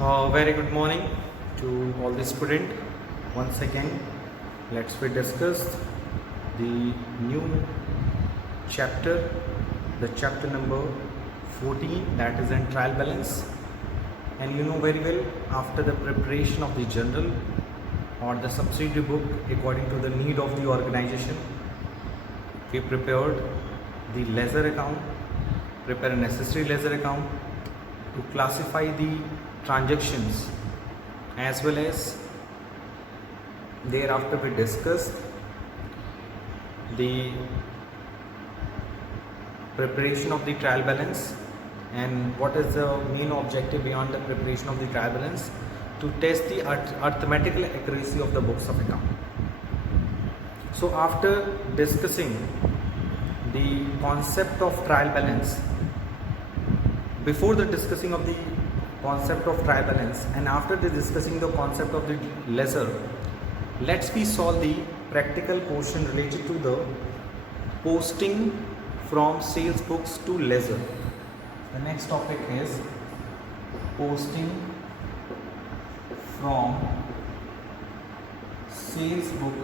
Very good morning to all the student. Once again, let's we discuss the new chapter, the chapter number 14, that is in trial balance. And you know very well, after the preparation of the journal or the subsidiary book according to the need of the organization, we prepared the ledger account, prepare a necessary ledger account to classify the transactions, as well as thereafter we discussed the preparation of the trial balance and what is the main objective beyond the preparation of the trial balance, to test the arithmetical accuracy of the books of account. So after discussing the concept of trial balance, before the discussing of the concept of trial balance and after the discussing the concept of the ledger, let's we solve the practical portion related to the posting from sales books to ledger. The next topic is posting from sales book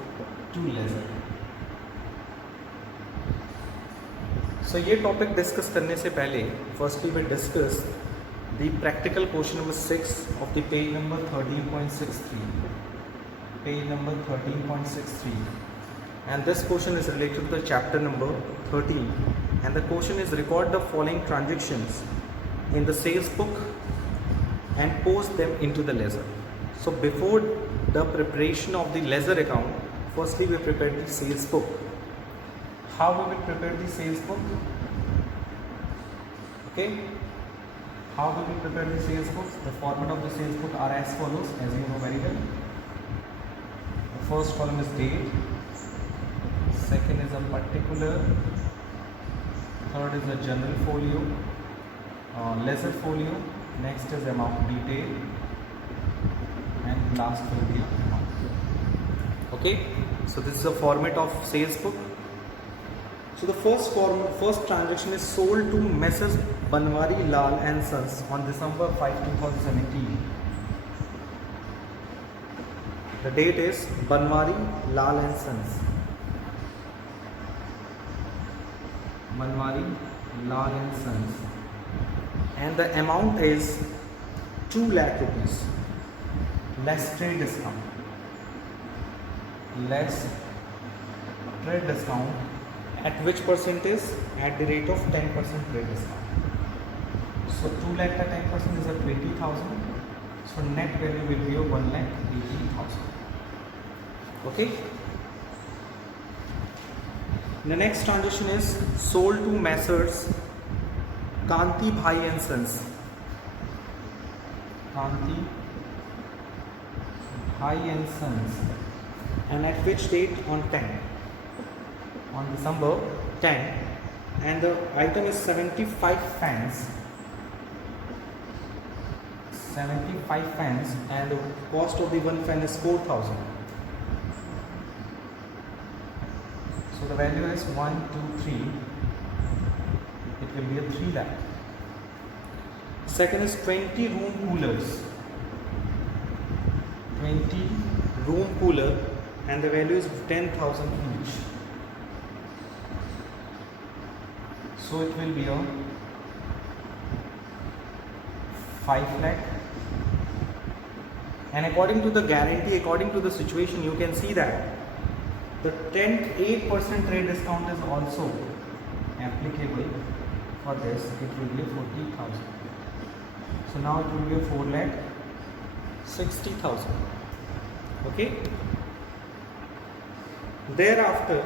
to ledger. So ये topic discuss करने से पहले firstly we discuss the practical question number 6 of the page number 13.63, page number 13.63, and this question is related to the chapter number 13, and the question is record the following transactions in the sales book and post them into the ledger. So before the preparation of the ledger account, firstly we prepared the sales book. How we will prepare the sales book? Okay, how do we prepare the sales books? The format of the sales book are as follows, as you know very well. The first column is date, second is a particular, third is a general folio, ledger folio, next is amount detail, and last will be amount. Okay, so this is the format of sales book. So the first transaction is sold to Messrs. Banwari Lal and Sons on December 5, 2017. The date is Banwari Lal and Sons. Banwari Lal and Sons. And the amount is 2 lakh rupees. Less trade discount. Less trade discount. At which percentage? At the rate of 10% trade discount. So 2 lakh ka 10% is a 20,000. So net value will be a 1,80,000. Okay. The next transaction is sold to Messrs. Kanti Bhai and Sons. Kanti Bhai and Sons. And at which date? On 10. On December 10. And the item is 75 fans. 75 fans, and the cost of the one fan is 4,000. So the value is 1, 2, 3. It will be a 3 lakh. Second is 20 room coolers. 20 room cooler, and the value is 10,000 each. So it will be a 5 lakh. And according to the guarantee, according to the situation, you can see that the 8% trade discount is also applicable for this. It will be 40,000. So now it will be 4,60,000. Okay. Thereafter,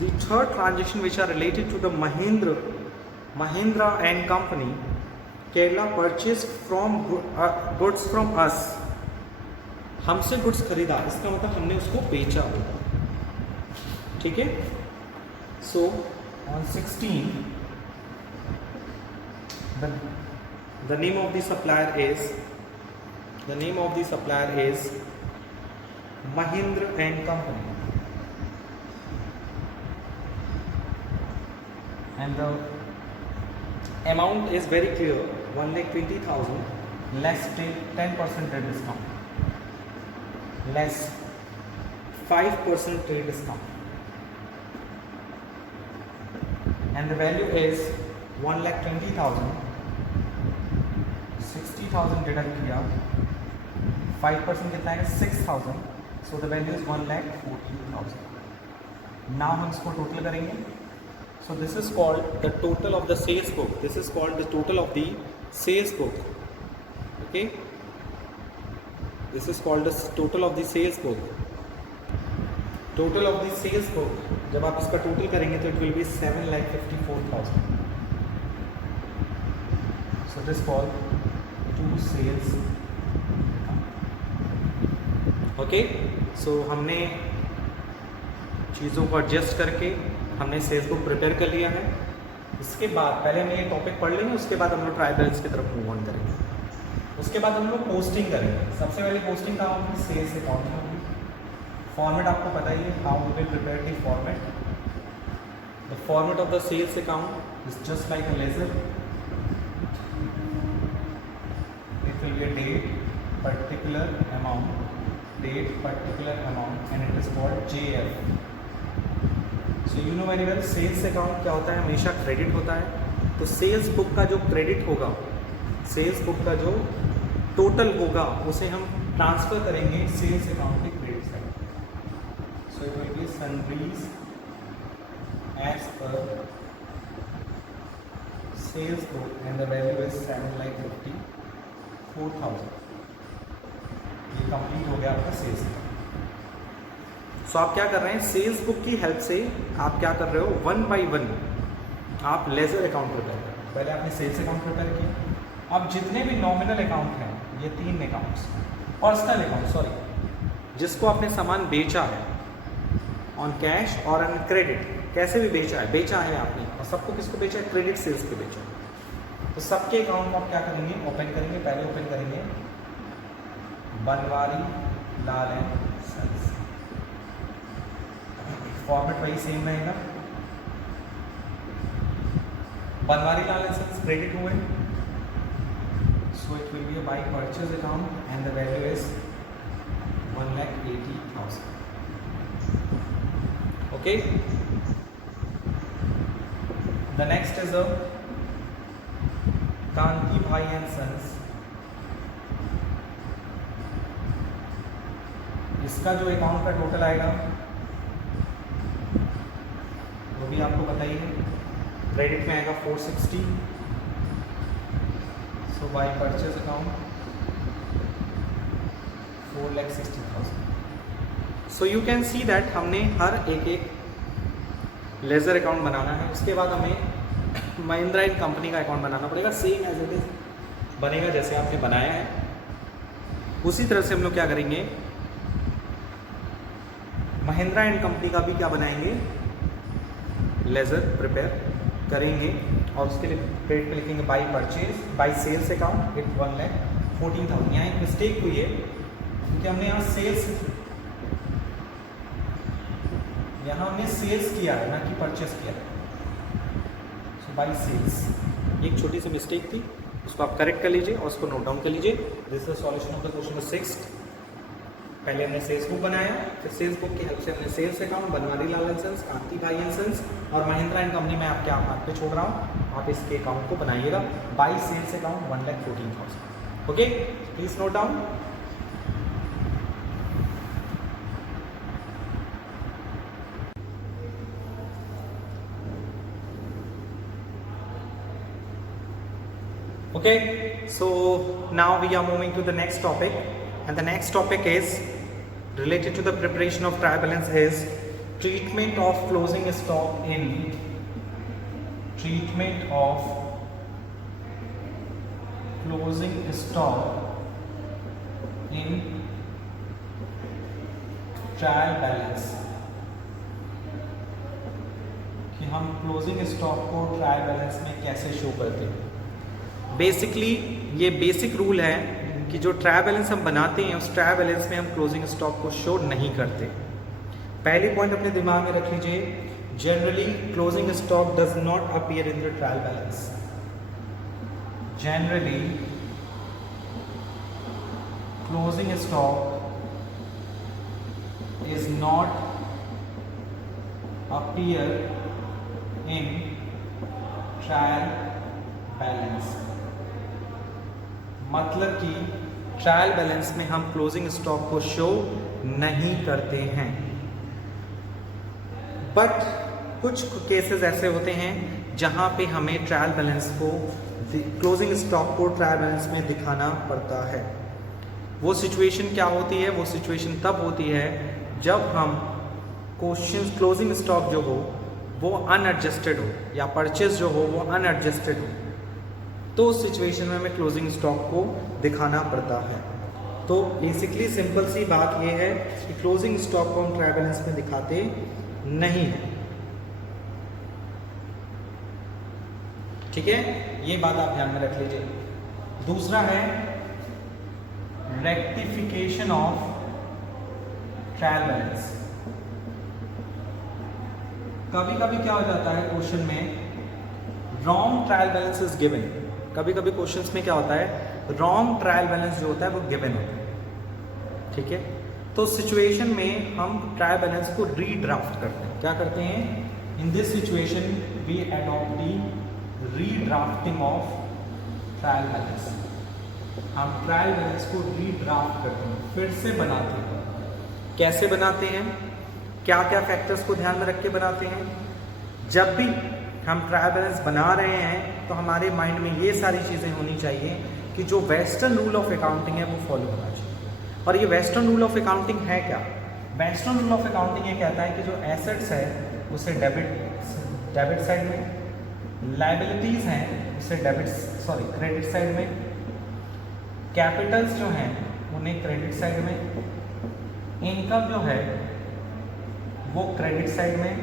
the third transaction which are related to the Mahindra and Company, Kerala purchase from goods from us. हमसे goods खरीदा, इसका मतलब हमने उसको बेचा होगा. ठीक है. So on 16 the name of the supplier is Mahindra and Company, and the amount is very clear, 1,20,000. Less 10% trade discount, less 5% trade discount, and the value is 1,20,000. 60,000 deduct किया, 5% कितना है 6,000, so the value is 1,14,000. Now हम इसको total करेंगे. So this is called the total of the sales book. This is called the total of the sales book. Okay. This is called the total of the sales book. Total of the sales book, जब आप इसका total करेंगे तो it will be 7,54,000. So this called two sales. Okay. So हमने चीज़ों को adjust करके हमने सेल्स बुक प्रिपेयर कर लिया है. इसके बाद पहले हम ये टॉपिक पढ़ लेंगे, उसके बाद हम लोग ट्रायल बैलेंस की तरफ मूव ऑन करेंगे. उसके बाद हम लोग पोस्टिंग करेंगे. सबसे पहले पोस्टिंग कहाँ होगी? सेल्स अकाउंट में होगी. फॉर्मेट आपको पता ही है, how we will prepare the format. The format of the sales account is just like a ledger. It will be a date, particular amount, date, particular amount, and it is called JF. So you know very well, sales account क्या होता है? हमेशा credit होता है. तो sales book का जो credit होगा, सेल्स बुक का जो टोटल होगा, उसे हम ट्रांसफर करेंगे सेल्स अकाउंट के credit side. So it will be sundries as per sales book and the value is 7,54,000. ये कंप्लीट हो गया आपका सेल्स अकाउंट. सो आप क्या कर रहे हैं? सेल्स बुक की हेल्प से आप क्या कर रहे हो? 1 by 1 आप लेजर अकाउंट प्रिपेयर करें. पहले आपने सेल्स अकाउंट प्रिपेयर किया. अब जितने भी नॉमिनल अकाउंट हैं, ये 3 अकाउंट्स, पर्सनल अकाउंट सॉरी, जिसको आपने सामान बेचा है ऑन कैश और ऑन क्रेडिट, कैसे भी बेचा है आपने, और सबको किसको बेचा है? क्रेडिट सेल्स पे बेचा है. तो सबके अकाउंट को आप क्या करेंगे? ओपन करेंगे. पहले ओपन करेंगे Banwari Lal and sons. Format वही सेम रहेगा. Banwari Lal and sons credit हुए, so it will be a buy purchase account and the value is 1,80,000. Okay. The next is a Kanti Bhai and Sons. इसका जो अकाउंट का total आएगा वो भी आपको पता ही है. क्रेडिट में आएगा 460. So by purchase account 4,60,000. So you can see that हमने हर एक लेजर अकाउंट बनाना है. उसके बाद हमें महिंद्रा एंड कंपनी का अकाउंट बनाना पड़ेगा. सेम एज इट इज बनेगा जैसे आपने बनाया है. उसी तरह से हम लोग क्या करेंगे? महिंद्रा एंड कंपनी का भी क्या बनाएंगे? लेजर प्रिपेयर करेंगे. और उसके लिए क्रेडिट पे लिखेंगे by purchase, by sales account with 1,14,000. यहाँ एक मिस्टेक हुई है क्योंकि हमने यहाँ सेल्स किया है, ना कि परचेज किया है. सो बाई सेल्स एक छोटी सी मिस्टेक थी, उसको आप करेक्ट कर लीजिए और उसको नोट डाउन कर लीजिए. This is the solution of the question 6. पहले हमने सेल्स बुक बनाया, फिर सेल्स बुक की हेल्प से हमने sales account, Banwari Lal and sons, Kanti Bhai and sons और महिंद्रा एंड कंपनी में आपके हाथ पे छोड़ रहा हूँ. आप इसके अकाउंट को बनाइएगा. By sales account 1,14,000. Okay, please note down. Okay, so now we are moving to the next topic, and the next topic is related to the preparation of trial balance is treatment of closing stock in trial balance. कि हम closing stock को trial balance में कैसे show करते हैं. Basically ये basic rule है कि जो ट्रायल बैलेंस हम बनाते हैं उस ट्रायल बैलेंस में हम क्लोजिंग स्टॉक को शो नहीं करते. पहली पॉइंट अपने दिमाग में रख लीजिए, generally closing stock does not appear in the trial balance. Generally closing stock is not appear in trial balance, मतलब कि ट्रायल बैलेंस में हम क्लोजिंग स्टॉक को शो नहीं करते हैं। बट कुछ केसेस ऐसे होते हैं जहां पे हमें ट्रायल बैलेंस को, क्लोजिंग स्टॉक को ट्रायल बैलेंस में दिखाना पड़ता है। वो सिचुएशन क्या होती है? वो सिचुएशन तब होती है जब हम क्लोजिंग स्टॉक जो हो वो अनएडजस्टेड हो, या परचेज जो हो वो अनएडजस्टेड हो, तो उस सिचुएशन में हमें क्लोजिंग स्टॉक को दिखाना पड़ता है। तो बेसिकली सिंपल सी बात ये है कि क्लोजिंग स्टॉक को हम ट्रायल बैलेंस में दिखाते नहीं है। ठीक है, ये बात आप ध्यान में रख लीजिए। दूसरा है रेक्टिफिकेशन ऑफ ट्रायल बैलेंस। कभी कभी क्या हो जाता है क्वेश्चन में, wrong trial balance is given. कभी कभी क्वेश्चंस में क्या होता है, रॉन्ग ट्रायल बैलेंस जो होता है वो गिवन होता है। ठीक है, तो सिचुएशन में हम ट्रायल बैलेंस को रीड्राफ्ट करते हैं। क्या करते हैं? In this situation we adopt the redrafting of trial balance. हम ट्रायल बैलेंस को रीड्राफ्ट करते हैं, फिर से बनाते हैं। कैसे बनाते हैं? क्या क्या फैक्टर्स को ध्यान में रख के बनाते हैं? जब भी हम ट्रायल बैलेंस बना रहे हैं तो हमारे माइंड में ये सारी चीज़ें होनी चाहिए कि जो वेस्टर्न रूल ऑफ अकाउंटिंग है वो फॉलो होना चाहिए। और ये वेस्टर्न रूल ऑफ अकाउंटिंग है क्या? वेस्टर्न रूल ऑफ अकाउंटिंग ये कहता है कि जो एसेट्स है उसे डेबिट साइड में, लायबिलिटीज़ हैं उसे क्रेडिट साइड में, कैपिटल्स जो हैं उन्हें क्रेडिट साइड में, इनकम जो है वो क्रेडिट साइड में,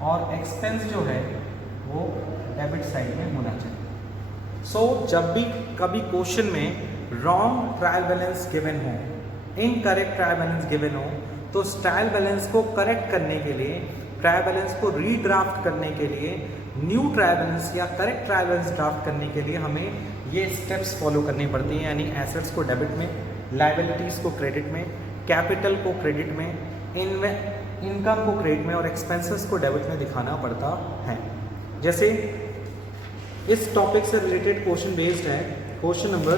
और एक्सपेंस जो है वो डेबिट साइड में होना चाहिए। सो जब भी कभी क्वेश्चन में रॉन्ग ट्रायल बैलेंस गिवन हो, इनकरेक्ट ट्रायल बैलेंस गिवन हो, तो उस ट्रायल बैलेंस को करेक्ट करने के लिए, ट्रायल बैलेंस को रीड्राफ्ट करने के लिए, न्यू ट्रायल बैलेंस या करेक्ट ट्रायल बैलेंस ड्राफ्ट करने के लिए हमें ये स्टेप्स फॉलो करनी पड़ती हैं। यानी एसेट्स को डेबिट में, लायबिलिटीज़ को क्रेडिट में, कैपिटल को क्रेडिट में, इनकम को क्रेडिट में और एक्सपेंसेस को डेबिट में दिखाना पड़ता है। जैसे इस टॉपिक से रिलेटेड क्वेश्चन बेस्ड है, question number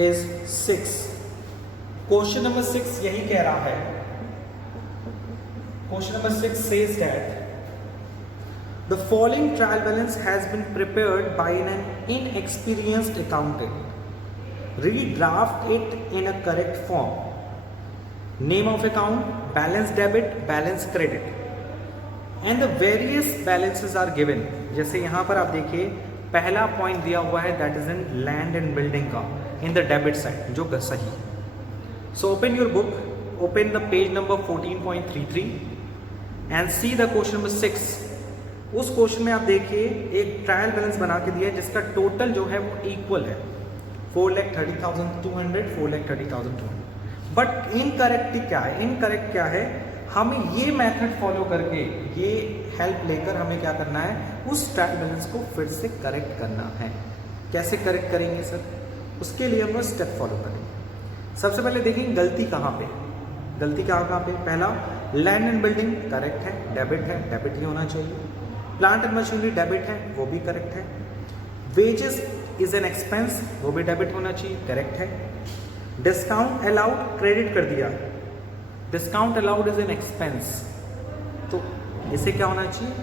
is 6। Question number 6 यही कह रहा है, question number 6 says that the following trial balance has been prepared by an inexperienced accountant. Redraft it in a correct form. Name of account, balance debit, balance credit, and the various balances are given. जैसे यहाँ पर आप देखिए पहला point दिया हुआ है that is in land and building का इन द डेबिट साइड, जो सही है। So open your book, open the page number 14.33 and see the question number 6। उस क्वेश्चन में आप देखिए एक ट्रायल बैलेंस बना के दिया है जिसका टोटल जो है वो इक्वल है 4,30,200, 4,30,200। बट इनकरेक्ट क्या है? इनकरेक्ट क्या है? हमें ये मेथड फॉलो करके, ये हेल्प लेकर हमें क्या करना है, उस ट्रायल बैलेंस को फिर से करेक्ट करना है। कैसे करेक्ट करेंगे सर? उसके लिए हम स्टेप फॉलो करेंगे। सबसे पहले देखेंगे गलती कहाँ पे, गलती कहाँ पे। पहला, लैंड एंड बिल्डिंग करेक्ट है, डेबिट है, डेबिट ही होना चाहिए। प्लांट एंड मशीनरी डेबिट है, वो भी करेक्ट है। वेजेस इज एन एक्सपेंस, वो भी डेबिट होना चाहिए, करेक्ट है। डिस्काउंट अलाउड क्रेडिट कर दिया, discount allowed is an expense, तो इसे क्या होना चाहिए?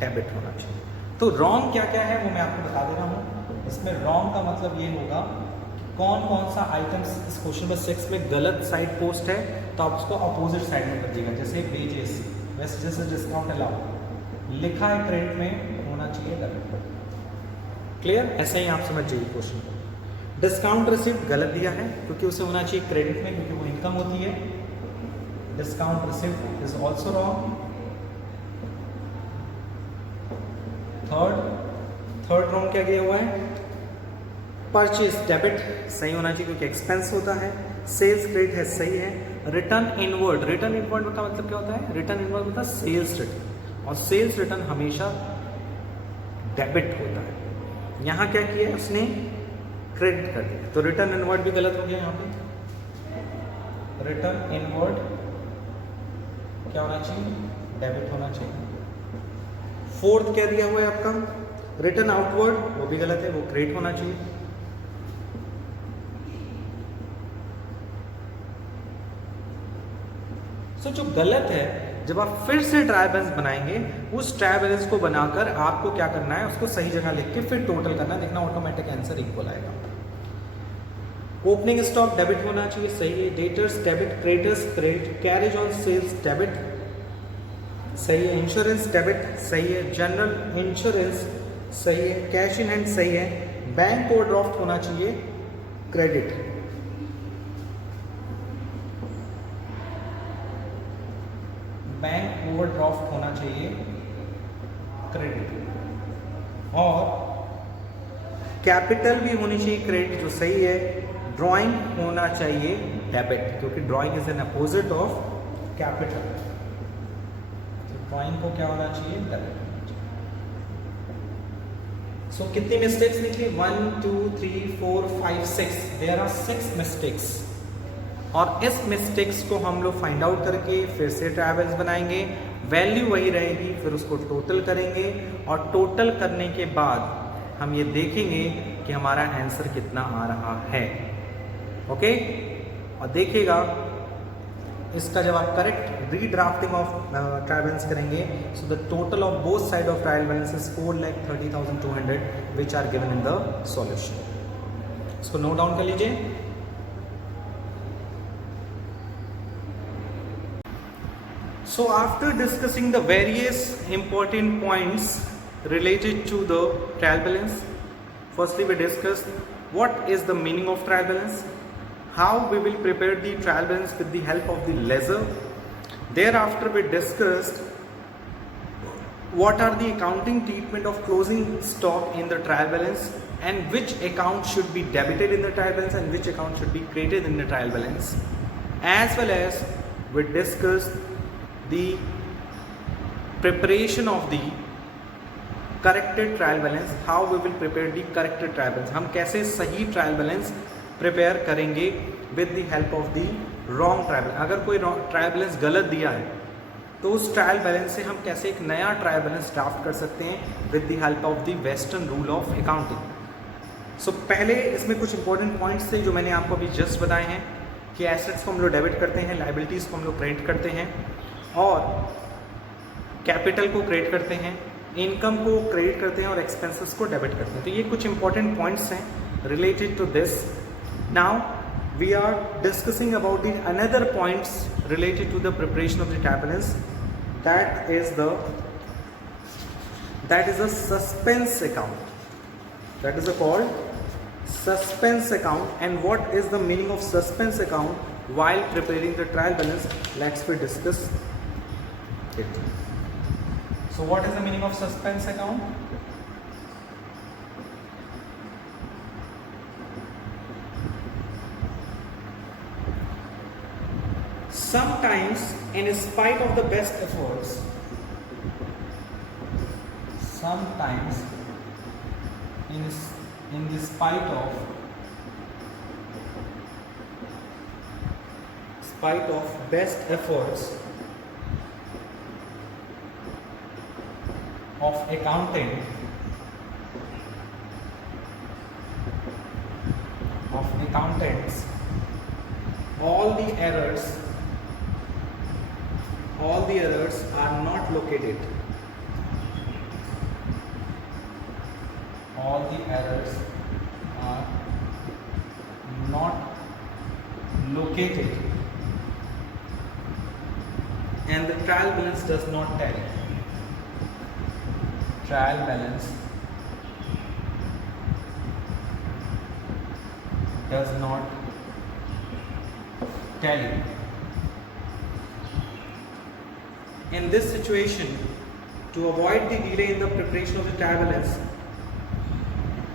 डेबिट होना चाहिए। तो रॉन्ग क्या क्या है वो मैं आपको बता दे रहा हूँ। इसमें रॉन्ग का मतलब ये होगा कि कौन कौन सा आइटम्स इस क्वेश्चन नंबर 6 में गलत साइड पोस्ट है, तो आप उसको अपोजिट साइड में कर दीजिएगा। जैसे वेजेस, जैसे डिस्काउंट अलाउड लिखा है क्रेडिट में, होना चाहिए डेबिट। क्लियर? ऐसा ही आप समझ जाइए क्वेश्चन को। डिस्काउंट रिसिप्ट गलत दिया है क्योंकि उसे होना चाहिए क्रेडिट में, क्योंकि वो इनकम होती है। Discount receipt is also wrong. Third wrong क्या किया हुआ है? परचेज डेबिट सही होना चाहिए क्योंकि एक्सपेंस होता है। सेल्स क्रेडिट है, सही है। रिटर्न इनवर्ड, रिटर्न इनवर्ड का मतलब क्या होता है? रिटर्न इनवर्ड होता है सेल्स रिटर्न, और सेल्स रिटर्न हमेशा डेबिट होता है। यहाँ क्या किया है उसने, क्रेडिट कर दिया। तो रिटर्न इनवर्ड भी गलत हो गया यहाँ पे। रिटर्न इनवर्ड क्या होना चाहिए, डेबिट होना चाहिए। फोर्थ क्या दिया हुआ है आपका, रिटर्न आउटवर्ड, वो भी गलत है, वो क्रेडिट होना चाहिए। सो जो गलत है, जब आप फिर से ट्रायल बैलेंस बनाएंगे, उस ट्रायल बैलेंस को बनाकर आपको क्या करना है, उसको सही जगह लिख के फिर टोटल करना है, देखना ऑटोमेटिक आंसर इक्वल आएगा। ओपनिंग स्टॉक डेबिट होना चाहिए, सही है। Debtors debit, creditors credit, carriage on sales debit, सही है। इंश्योरेंस डेबिट, सही है। जनरल इंश्योरेंस सही है। कैश इन हैंड सही है। बैंक ओवरड्राफ्ट होना चाहिए, क्रेडिट। बैंक ओवरड्राफ्ट होना चाहिए, क्रेडिट। और कैपिटल भी होनी चाहिए, क्रेडिट, जो सही है। ड्राइंग होना चाहिए डेबिट, क्योंकि drawing is an opposite of capital. तो ड्राइंग को क्या होना चाहिए, डेबिट। सो कितनी मिस्टेक्स निकली, 1 2 3 4 5 6, देयर आर 6 मिस्टेक्स। और इस मिस्टेक्स को हम लोग फाइंड आउट करके फिर से ट्रायल बैलेंस बनाएंगे, वैल्यू वही रहेगी, फिर उसको टोटल करेंगे, और टोटल करने के बाद हम ये देखेंगे कि हमारा आंसर कितना आ रहा है। ओके, और देखिएगा इसका जब आप correct redrafting of trial balance करेंगे, so the total of both side of trial balance is 4,30,200 which are given in the solution. इसको नोट डाउन कर लीजिए। So after discussing the various important points related to the trial balance, firstly we discussed what is the meaning of trial balance, how we will prepare the trial balance with the help of the ledger. Thereafter we discussed what are the accounting treatment of closing stock in the trial balance, and which account should be debited in the trial balance and which account should be credited in the trial balance, as well as we discussed the preparation of the corrected trial balance, how we will prepare the corrected trial balance, हम कैसे सही trial balance prepare करेंगे with the help of the wrong trial balance। अगर कोई trial balance गलत दिया है तो उस ट्रायल बैलेंस से हम कैसे एक नया ट्रायल बैलेंस ड्राफ्ट कर सकते हैं with the help of the western rule of accounting. So पहले इसमें कुछ इंपॉर्टेंट पॉइंट्स थे जो मैंने आपको अभी जस्ट बताए हैं कि एसेट्स को हम लोग डेबिट करते हैं, लाइबिलिटीज़ को हम लोग क्रेडिट करते हैं, और कैपिटल को क्रेडिट करते हैं, इनकम को क्रेडिट करते हैं, और एक्सपेंसेस को डेबिट करते हैं। तो ये कुछ इंपॉर्टेंट पॉइंट्स हैं related to this. Now we are discussing about the another points related to the preparation of the trial balance, that is a suspense account, that is called suspense account. And what is the meaning of suspense account while preparing the trial balance, let's we discuss it. So what is the meaning of suspense account? Sometimes in spite of the best efforts, sometimes in the spite of best efforts of accountants, all the errors are not located. All the errors are not located, and the trial balance does not tally. Trial balance does not tally. In this situation, to avoid the delay in the preparation of the trial balance,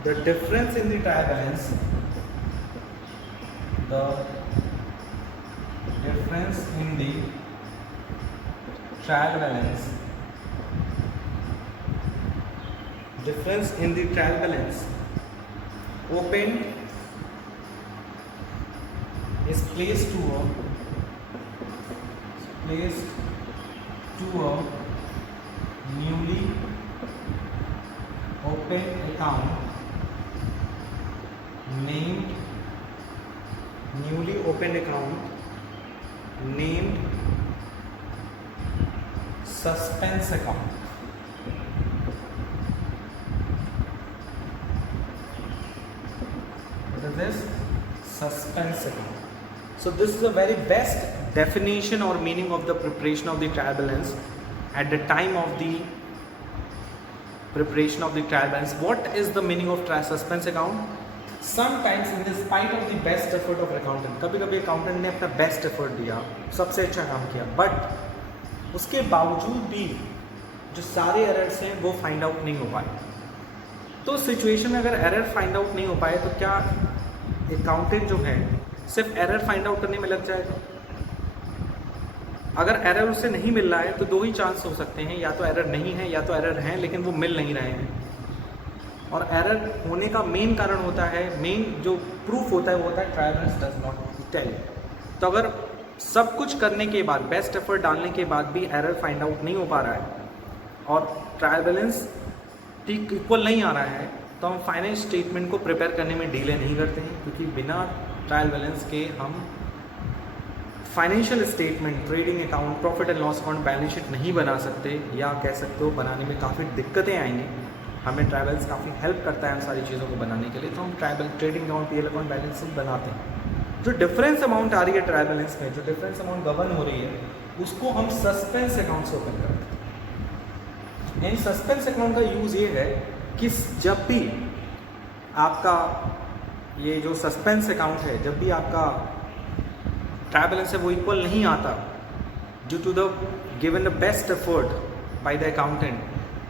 the difference in the trial balance, the difference in the trial balance difference in the trial balance opened is placed to a newly opened account named suspense account. What is this? Suspense account. So this is the very best definition or meaning of the preparation of the trial balance at the time of the preparation of the trial balance. What is the meaning of suspense account? Sometimes in the spite of the best effort of accountant, कभी कभी accountant ने अपना best effort दिया, सबसे अच्छा काम किया, but उसके बावजूद भी जो सारे एरर्स हैं वो फाइंड आउट नहीं हो पाए. तो सिचुएशन में अगर एरर फाइंड आउट नहीं हो पाए तो क्या अकाउंटेंट जो है सिर्फ एरर फाइंड आउट करने में लग जाएगा? अगर एरर उससे नहीं मिल रहा है तो दो ही चांस हो सकते हैं, या तो एरर नहीं है या तो एरर हैं लेकिन वो मिल नहीं रहे हैं. और एरर होने का मेन कारण होता है, मेन जो प्रूफ होता है वो होता है trial balance does not tell. तो अगर सब कुछ करने के बाद, बेस्ट एफर्ट डालने के बाद भी एरर फाइंड आउट नहीं हो पा रहा है और ट्रायल बैलेंस ठीक इक्वल नहीं आ रहा है, तो हम फाइनेंस स्टेटमेंट को प्रिपेयर करने में डिले नहीं करते हैं, क्योंकि बिना ट्रायल बैलेंस के हम financial statement, trading account, profit and loss account, balance sheet नहीं बना सकते, या कह सकते हो बनाने में काफ़ी दिक्कतें आएंगी. हमें ट्रायल बैलेंस काफ़ी हेल्प करता है उन सारी चीज़ों को बनाने के लिए, तो हम trading account, PL account, balance sheet बनाते हैं. जो डिफरेंस अमाउंट आ रही है ट्रायल बैलेंस में, जो डिफरेंस अमाउंट गवर्न हो रही है, उसको हम सस्पेंस अकाउंट से ओपन करते हैं. यानी सस्पेंस अकाउंट का यूज़ ये है कि जब भी आपका ये जो सस्पेंस अकाउंट है, जब भी आपका ट्रायल बैलेंस है वो इक्वल नहीं आता due to the given the best effort by the accountant,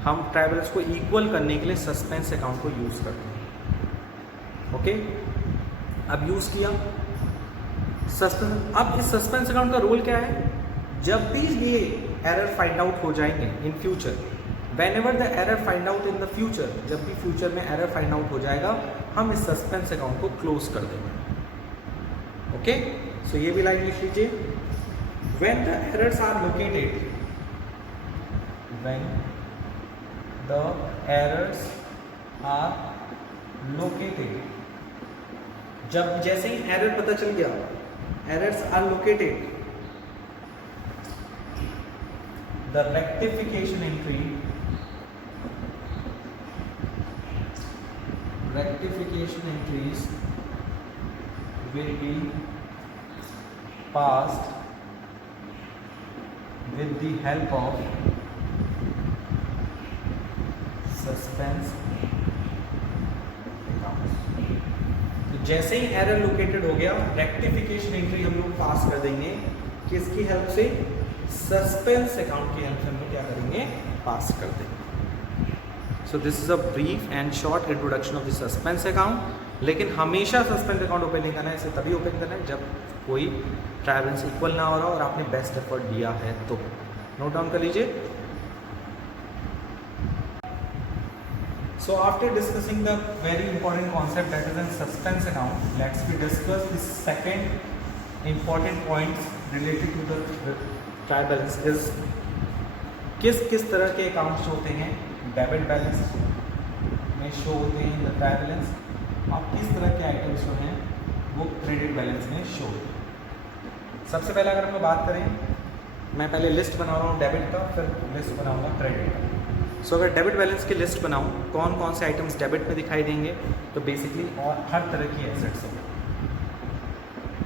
हम ट्रायल बैलेंस को इक्वल करने के लिए सस्पेंस अकाउंट को यूज़ करते हैं. ओके, अब यूज़ किया सस्पेंस. अब इस सस्पेंस अकाउंट का रोल क्या है? जब भी ये एरर फाइंड आउट हो जाएंगे in future, whenever the error find out in the future, जब भी फ्यूचर में एरर फाइंड आउट हो जाएगा, हम इस सस्पेंस अकाउंट को क्लोज कर देंगे. ओके, सो ये भी लाइन लिख लीजिए. when the errors are located, when the errors are located, जब जैसे ही एरर पता चल गया, errors are located, the rectification entries will be passed with the help of suspense accounts. तो जैसे ही एरर लोकेटेड हो गया, रेक्टिफिकेशन एंट्री हम लोग पास कर देंगे. किसकी हेल्प से? सस्पेंस अकाउंट की हेल्प से हम लोग क्या करेंगे? पास कर देंगे. So this is a brief and short introduction of the suspense account. लेकिन हमेशा सस्पेंस अकाउंट ओपन नहीं करना है, इसे तभी ओपन करना है जब कोई ट्रायल बैलेंस इक्वल ना हो रहा और आपने बेस्ट एफर्ट दिया है तो. नोट डाउन कर लीजिए. So after discussing the very important concept that is in suspense account, let's be discuss the second important point related to the trial balance is किस किस तरह के अकाउंट्स होते हैं डेबिट बैलेंस में शो होते हैं द ट्रायल बैलेंस, और किस तरह के आइटम्स जो हैं वो क्रेडिट बैलेंस में शो होते हैं. सबसे पहले अगर हम लोग बात करें, मैं पहले लिस्ट बना रहा हूँ डेबिट का, फिर लिस्ट बनाऊँगा क्रेडिट का. सो अगर डेबिट बैलेंस की लिस्ट बनाऊँ, कौन कौन से आइटम्स डेबिट में दिखाई देंगे, तो बेसिकली और हर तरह की एसेट्स हो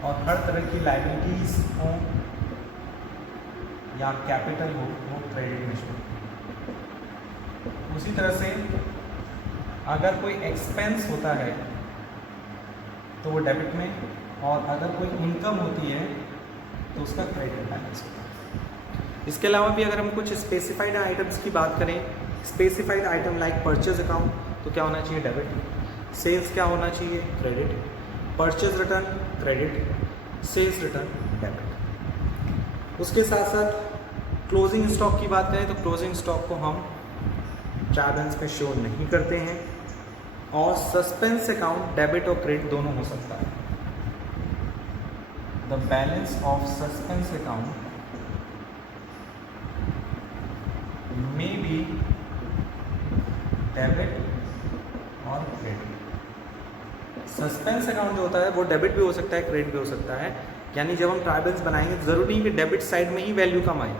और हर तरह की लाइबिलिटीज़ हों या कैपिटल हो, वो क्रेडिट में शो. उसी तरह से अगर कोई एक्सपेंस होता है तो वो डेबिट में, और अगर कोई इनकम होती है तो उसका क्रेडिट बैलेंस होता है. इसके अलावा भी अगर हम कुछ स्पेसिफाइड आइटम्स की बात करें, specified item like purchase account, तो क्या होना चाहिए? डेबिट. सेल्स क्या होना चाहिए? Credit. Purchase return credit, sales return debit. उसके साथ साथ क्लोजिंग स्टॉक की बात करें तो क्लोजिंग स्टॉक को हम ट्रायल बैलेंस में शो नहीं करते हैं। और सस्पेंस अकाउंट डेबिट और क्रेडिट दोनों हो सकता है। The balance of suspense account may be debit और क्रेडिट। सस्पेंस अकाउंट जो होता है वो डेबिट भी हो सकता है, क्रेडिट भी हो सकता है। यानी जब हम ट्रायल बैलेंस बनाएंगे ज़रूरी नहीं कि डेबिट साइड में ही वैल्यू कम आए,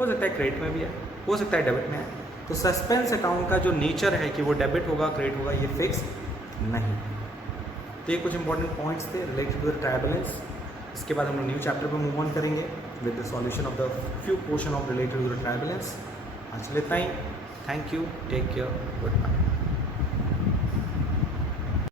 हो सकता है क्रेडिट में भी है, हो सकता है डेबिट में है। तो सस्पेंस अकाउंट का जो नेचर है कि वो डेबिट होगा क्रेडिट होगा, ये फिक्स नहीं। तो ये कुछ इंपॉर्टेंट पॉइंट्स थे related to the trial balance. इसके बाद हम लोग न्यू चैप्टर पे मूव ऑन करेंगे with the solution of the few portion of related to the trial balance. आज इतना ही। Thank you, take care, good bye.